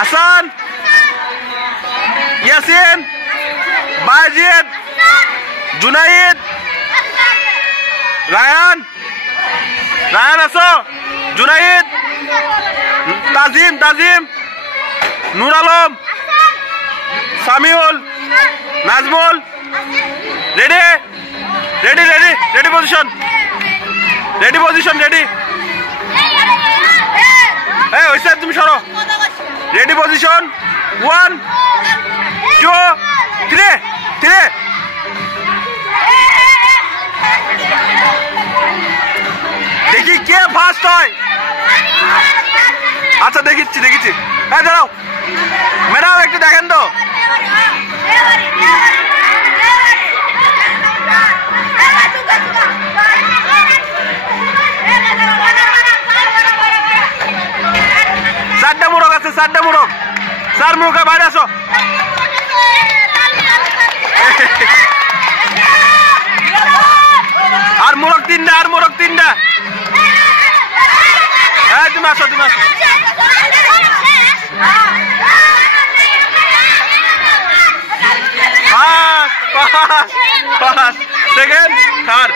হাসান, ইয়াসিন, বাজিদ, জুনাইদ, রায়ান, রায়ান আছো, Junaid, Tazim, Tazim, Noor Alam, Samiul, Nazmul. Ready ready ready ready position, ready position, ready. এই হইছে, তুমি সরো। Ready position, 1 2 3 3। দেখি কে ফার্স্ট হয়। আচ্ছা দেখিচ্ছি দেখিচ্ছি। হ্যাঁ দাঁড়াও ম্যাডাম, একটু দেখেন তো। চারটা মোড়ক আছে, চারটা মোড়ক। চার মোড়কা বাইরে আসো। আর মোড়ক তিনটা, আর মোড়ক তিনটা। হ্যাঁ তুমি আসো, তুমি আসো। First, first, first, second, third.